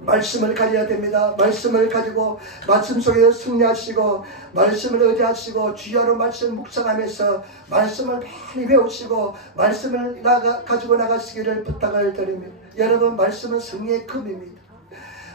말씀을 가져야 됩니다. 말씀을 가지고 말씀 속에서 승리하시고 말씀을 의지하시고 주야로 말씀 묵상하면서 말씀을 많이 배우시고 말씀을 가지고 나가시기를 부탁을 드립니다. 여러분 말씀은 승리의 금입니다.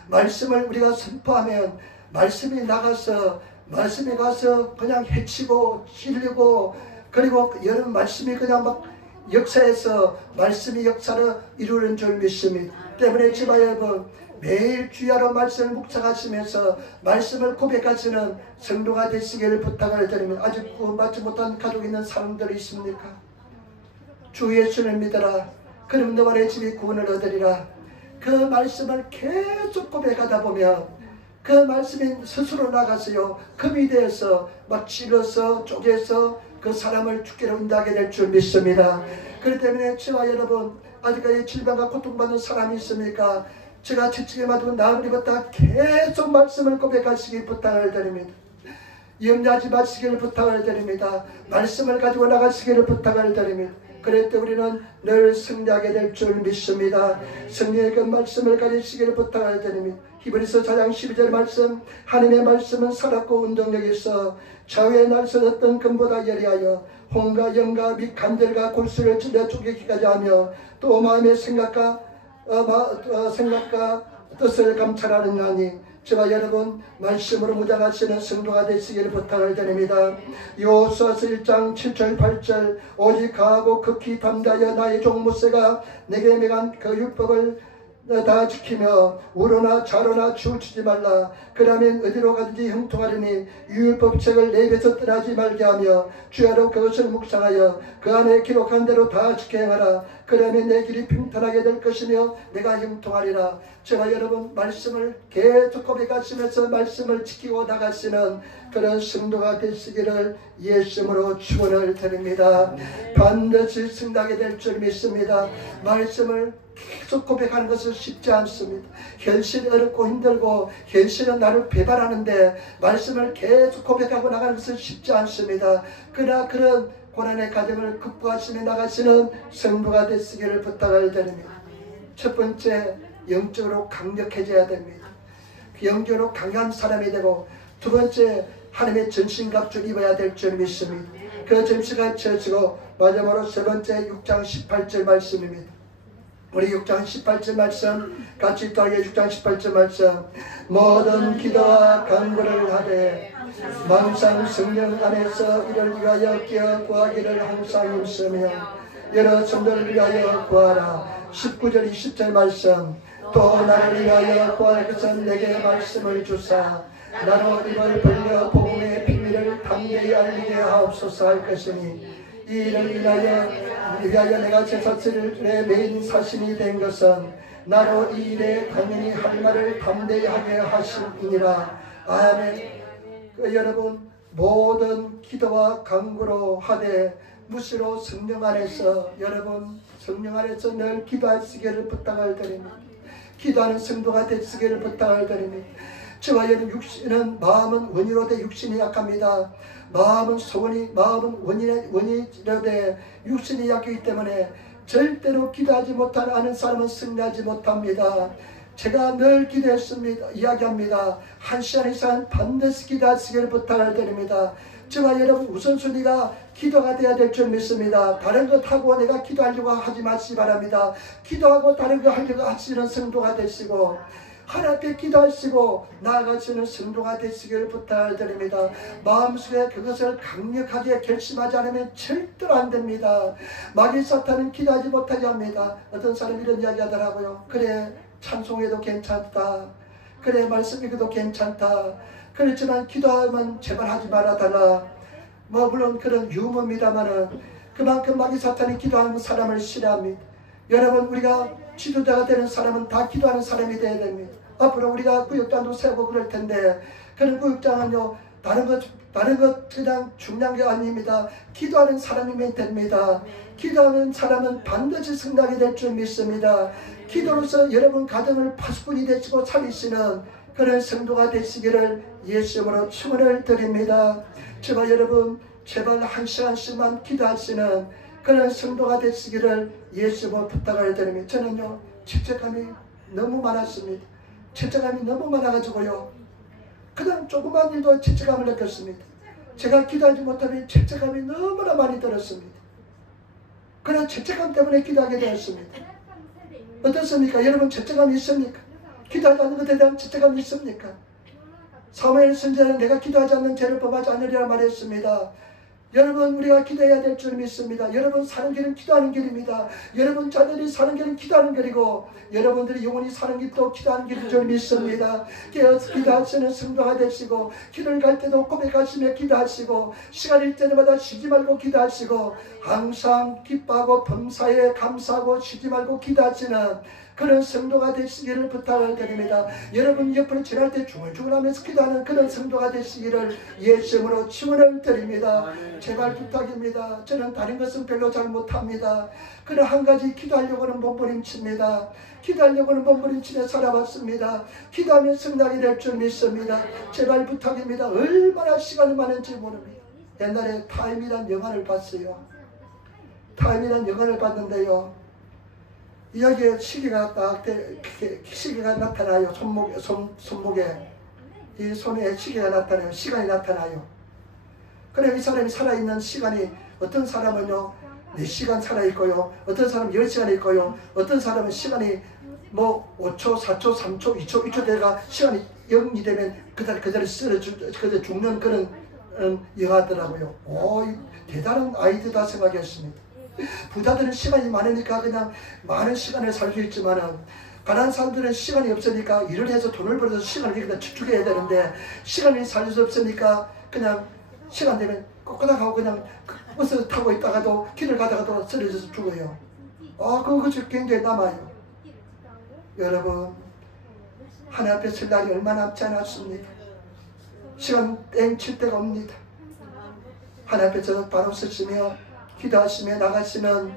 말씀을 우리가 선포하면 말씀이 나가서 말씀이 가서 그냥 해치고 찔리고 그리고 여러분 말씀이 그냥 막 역사에서 말씀이 역사를 이루는 줄 믿습니다. 때문에 지바 여러분 매일 주야로 말씀을 묵상하시면서 말씀을 고백하시는 성도가 되시기를 부탁을 드리면 아직 구원받지 못한 가족이 있는 사람들이 있습니까? 주 예수를 믿어라. 그럼 너와 내 집이 구원을 얻으리라. 그 말씀을 계속 고백하다 보면 그 말씀이 스스로 나가서요 금이 되어서 막 찔러서 쪼개서 그 사람을 죽게로 인도하게 될 줄 믿습니다. 그렇기 때문에 저와 여러분 아직까지 질병과 고통받는 사람이 있습니까? 제가 지치게 맞으면 나음을 입었다 계속 말씀을 고백하시기 부탁을 드립니다. 염려하지 마시기를 부탁을 드립니다. 말씀을 가지고 나가시기를 부탁을 드립니다. 그럴 때 우리는 늘 승리하게 될 줄 믿습니다. 승리의 그 말씀을 가지시기를 부탁을 드립니다. 히브리서 4장 12절 말씀 하나님의 말씀은 살았고 운동력이 있어 좌우의 날선 어떤 금보다 예리하여 혼과 영과 및 간절과 골수를 찔러 쪼개기까지 하며 또 마음의 생각과 뜻을 감찰하느냐니 제가 여러분 말씀으로 무장하시는 성도가 되시기를 부탁을 드립니다. 요수아서 1장 7절 8절 오직 가하고 극히 담대하여 나의 종 모세가 내게 명한 그 율법을 다 지키며 우로나 좌로나 치우치지 말라. 그러면 어디로 가든지 형통하리니 율법책을 내 입에서 떠나지 말게 하며 주야로 그것을 묵상하여 그 안에 기록한 대로 다 지켜 행하라. 그러면 내 길이 평탄하게 될 것이며 내가 형통하리라. 제가 여러분 말씀을 계속 고백하시면서 말씀을 지키고 나가시는 그런 성도가 되시기를 예수님으로 축원을 드립니다. 반드시 승리하게 될 줄 믿습니다. 말씀을 계속 고백하는 것은 쉽지 않습니다. 현실이 어렵고 힘들고 현실은 나를 배반하는데 말씀을 계속 고백하고 나가는 것은 쉽지 않습니다. 그러나 그런 고난의 과정을 극복하시며 나가시는 성도가 되시기를 부탁을 드립니다. 첫 번째 영적으로 강력해져야 됩니다. 영적으로 강한 사람이 되고 두 번째 하나님의 전신갑주를 입어야 될 줄 믿습니다. 그 전신갑 쳐지고 마지막으로 세 번째 6장 18절 말씀입니다. 우리 6장 18절 말씀 같이 읽다가 6장 18절 말씀 모든 기도와 간구를 하되 망상 성령 안에서 이를 위하여 깨어 구하기를 항상 힘쓰며 여러 성도를 위하여 구하라. 19절 20절 말씀 또 나를 위하여 구할 것은 내게 말씀을 주사 나로 입을 벌려 복음의 비밀을 담대히 알리게 하옵소서 할 것이니 이 일을 위하여 내가 제사칠의 메인 사신이 된 것은 나로 이 일에 당연히 할 말을 담대히 하게 하심이니라. 아멘. 여러분 모든 기도와 간구로 하되 무시로 성령 안에서 여러분 성령 안에서 늘 기도하시기를 부탁을 드립니다. 기도하는 성도가 되시기를 부탁을 드립니다. 저와 여러분 육신은 마음은 원이로 돼 육신이 약합니다. 마음은 소원이 마음은 원이로 돼 육신이 약하기 때문에 절대로 기도하지 못하는 아는 사람은 승리하지 못합니다. 제가 늘 기도했습니다. 이야기합니다. 1시간 이상 반드시 기도하시기를 부탁을 드립니다. 저와 여러분 우선순위가 기도가 돼야 될 줄 믿습니다. 다른 것 하고 내가 기도하려고 하지 마시기 바랍니다. 기도하고 다른 거 하려고 하시는 성도가 되시고 하나님께 기도하시고 나아가시는 성도가 되시기를 부탁을 드립니다. 마음속에 그것을 강력하게 결심하지 않으면 절대로 안 됩니다. 마귀 사탄은 기도하지 못하게 합니다. 어떤 사람이 이런 이야기 하더라고요. 그래 찬송해도 괜찮다. 그래 말씀 읽어도 괜찮다. 그렇지만 기도하면 제발 하지 말아달라. 뭐 물론 그런 유머입니다만은 그만큼 마귀 사탄이 기도하는 사람을 싫어합니다. 여러분 우리가 지도자가 되는 사람은 다 기도하는 사람이 되어야 됩니다. 앞으로 우리가 구역장도 세우고 그럴 텐데 그런 구역장은요 다른 것 그냥 중요한 게 아닙니다. 기도하는 사람이면 됩니다. 기도하는 사람은 반드시 승리하게 될 줄 믿습니다. 기도로서 여러분 가정을 파수꾼이 되시고 살리시는 그런 성도가 되시기를 예수님으로 축원을 드립니다. 제발 여러분 제발 1시간씩만 기도하시는 그런 성도가 되시기를 예수님으로 부탁을 드립니다. 저는요 죄책감이 너무 많았습니다. 죄책감이 너무 많아가지고요 그냥 조그만 일도 죄책감을 느꼈습니다. 제가 기도하지 못하면 죄책감이 너무나 많이 들었습니다. 그런 죄책감 때문에 기도하게 되었습니다. 어떻습니까? 여러분 죄책감이 있습니까? 기도하지 않는 것에 대한 죄책감이 있습니까? 사무엘 선지자는 내가 기도하지 않는 죄를 범하지 않으리라 말했습니다. 여러분 우리가 기도해야 될 줄 믿습니다. 여러분 사는 길은 기도하는 길입니다. 여러분 자녀들이 사는 길은 기도하는 길이고 여러분들이 영원히 사는 길도 기도하는 길인 줄 믿습니다. 깨어서 기도하시는 성도가 되시고 길을 갈 때도 고백하시며 기도하시고 시간일 때마다 쉬지 말고 기도하시고 항상 기뻐하고 범사에 감사하고 쉬지 말고 기도하시는 그런 성도가 되시기를 부탁을 드립니다. 여러분 옆으로 지날 때 중얼중얼하면서 기도하는 그런 성도가 되시기를 예수님으로 축원을 드립니다. 제발 부탁입니다. 저는 다른 것은 별로 잘 못합니다. 그런 한 가지 기도하려고는 몸부림칩니다. 기도하려고는 몸부림치며 살아왔습니다. 기도하면 승리하게 될 줄 믿습니다. 제발 부탁입니다. 얼마나 시간이 많은지 모릅니다. 옛날에 타임이란 영화를 봤어요. 타임이란 영화를 봤는데요. 여기에 시계가 시계가 나타나요. 손목에 이 손에 시계가 나타나요. 시간이 나타나요. 그래 이 사람이 살아있는 시간이 어떤 사람은요 4시간 살아있고요. 어떤 사람은 10시간 있고요. 어떤 사람은 시간이 뭐 5초, 4초, 3초, 2초, 1초 되가 시간이 0이 되면 그대로 죽는 그런 영화더라고요. 오, 대단한 아이디어다 생각했습니다. 부자들은 시간이 많으니까 그냥 많은 시간을 살 수 있지만은 가난한 사람들은 시간이 없으니까 일을 해서 돈을 벌어서 시간을 그냥 축축해야 되는데 시간이 살 수 없으니까 그냥 시간 되면 ቁ끄덕하고 그냥 버스 타고 있다가도 길을 가다가도 쓰러져서 죽어요. 그것이 굉장히 남아요. 여러분 하나님 앞에 설 날이 얼마 남지 않았습니다. 시간 땡 칠 때가 옵니다. 하나님 앞에서 바로 서시며 기도하시며 나가시는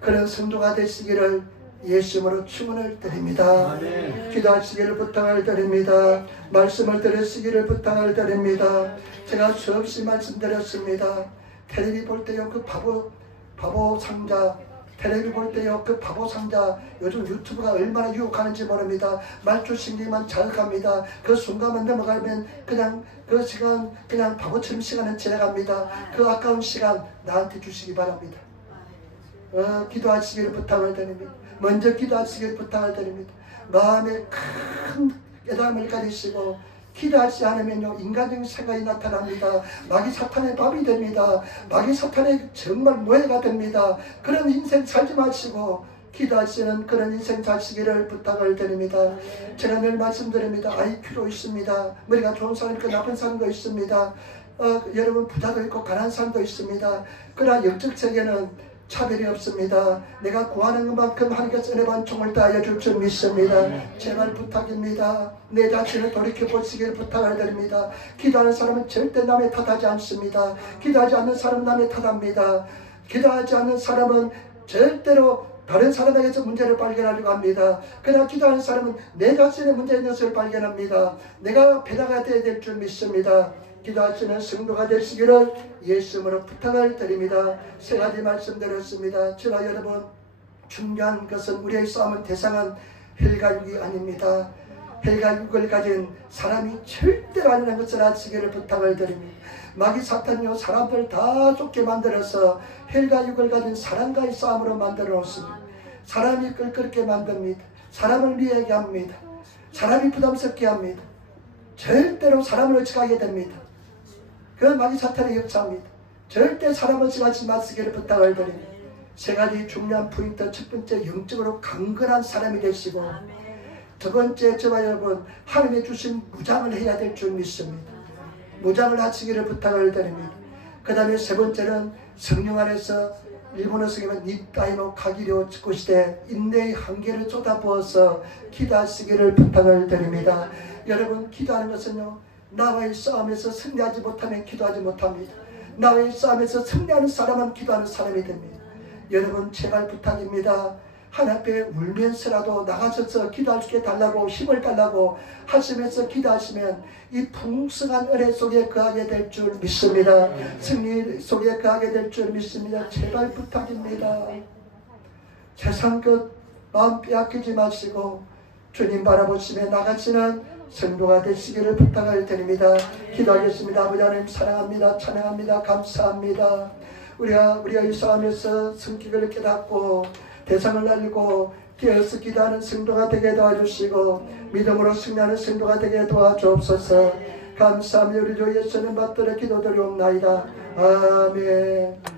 그런 성도가 되시기를 예수님으로 축원을 드립니다. 아멘. 기도하시기를 부탁을 드립니다. 말씀을 들으시기를 부탁을 드립니다. 제가 수없이 말씀드렸습니다. 텔레비 볼 때요 그 바보 상자 텔레비 볼 때요 그 바보 상자 요즘 유튜브가 얼마나 유혹하는지 모릅니다. 말조심기만 자극합니다. 그 순간만 넘어가면 그냥 그 시간 그냥 바보처럼 시간은 지나갑니다. 그 아까운 시간 나한테 주시기 바랍니다. 기도하시기를 부탁을 드립니다. 먼저 기도하시기를 부탁을 드립니다. 마음에 큰 깨달음을 가지시고 기도하지 않으면요 인간적인 생각이 나타납니다. 마귀 사탄의 밥이 됩니다. 마귀 사탄의 정말 노예가 됩니다. 그런 인생 살지 마시고 기도하시는 그런 인생 사시기를 부탁을 드립니다. 제가 늘 말씀드립니다. IQ로 있습니다. 머리가 좋은 사람 있고 나쁜 사람도 있습니다. 여러분 부자도 있고 가난한 사람도 있습니다. 그러나 영적 세계는 차별이 없습니다. 내가 구하는 것만큼 하나님께서 은혜 반총을 다하여 줄 줄 믿습니다. 제발 부탁입니다. 내 자신을 돌이켜보시기를 부탁을 드립니다. 기도하는 사람은 절대 남의 탓하지 않습니다. 기도하지 않는 사람은 남의 탓합니다. 기도하지 않는 사람은 절대로 다른 사람에게서 문제를 발견하려고 합니다. 그러나 기도하는 사람은 내 자신의 문제 있는 것을 발견합니다. 내가 배다가 되어야 될 줄 믿습니다. 기도하시는 성도가 되시기를 예수님으로 부탁을 드립니다. 세 가지 말씀드렸습니다. 저와 여러분, 중요한 것은 우리의 싸움은 대상은 혈과 육이 아닙니다. 혈과 육을 가진 사람이 절대로 아니라는 것을 아시기를 부탁을 드립니다. 마귀 사탄이요 사람들 다 좁게 만들어서 혈과 육을 가진 사람과의 싸움으로 만들어 놓습니다. 사람이 껄끄럽게 만듭니다. 사람을 미워하게 합니다. 사람이 부담스럽게 합니다. 절대로 사람을 의식하게 됩니다. 그 마귀 사탄의 역사입니다. 절대 사람을 의식하지 마시기를 부탁을 드립니다. 세 가지 중요한 포인트. 첫 번째, 영적으로 강건한 사람이 되시고, 두 번째, 저와 여러분 하나님이 주신 무장을 해야 될 줄 믿습니다. 무장을 하시기를 부탁을 드립니다. 그 다음에 세 번째는 성령 안에서 일본어 성경은 니타이노 카기료 치고시대 인내의 한계를 쏟아부어서 기도하시기를 부탁을 드립니다. 여러분, 기도하는 것은요, 나와의 싸움에서 승리하지 못하면 기도하지 못합니다. 나와의 싸움에서 승리하는 사람은 기도하는 사람이 됩니다. 여러분, 제발 부탁입니다. 하나님 앞에 울면서라도 나가셔서 기도할 수 있게 달라고, 힘을 달라고 하시면서 기도하시면 이 풍성한 은혜 속에 거하게 될 줄 믿습니다. 승리 속에 거하게 될 줄 믿습니다. 제발 부탁입니다. 세상 것 마음 빼앗기지 마시고 주님 바라보시며 나가시는 성도가 되시기를 부탁을 드립니다. 기도하겠습니다. 아버지 하나님 사랑합니다. 찬양합니다. 감사합니다. 우리가 이 싸움에서 성격을 깨닫고 대상을 알고 깨어서 기도하는 성도가 되게 도와주시고 믿음으로 승리하는 성도가 되게 도와주옵소서. 감사합니다. 우리 주 예수님 받들어 기도드리옵나이다. 아멘.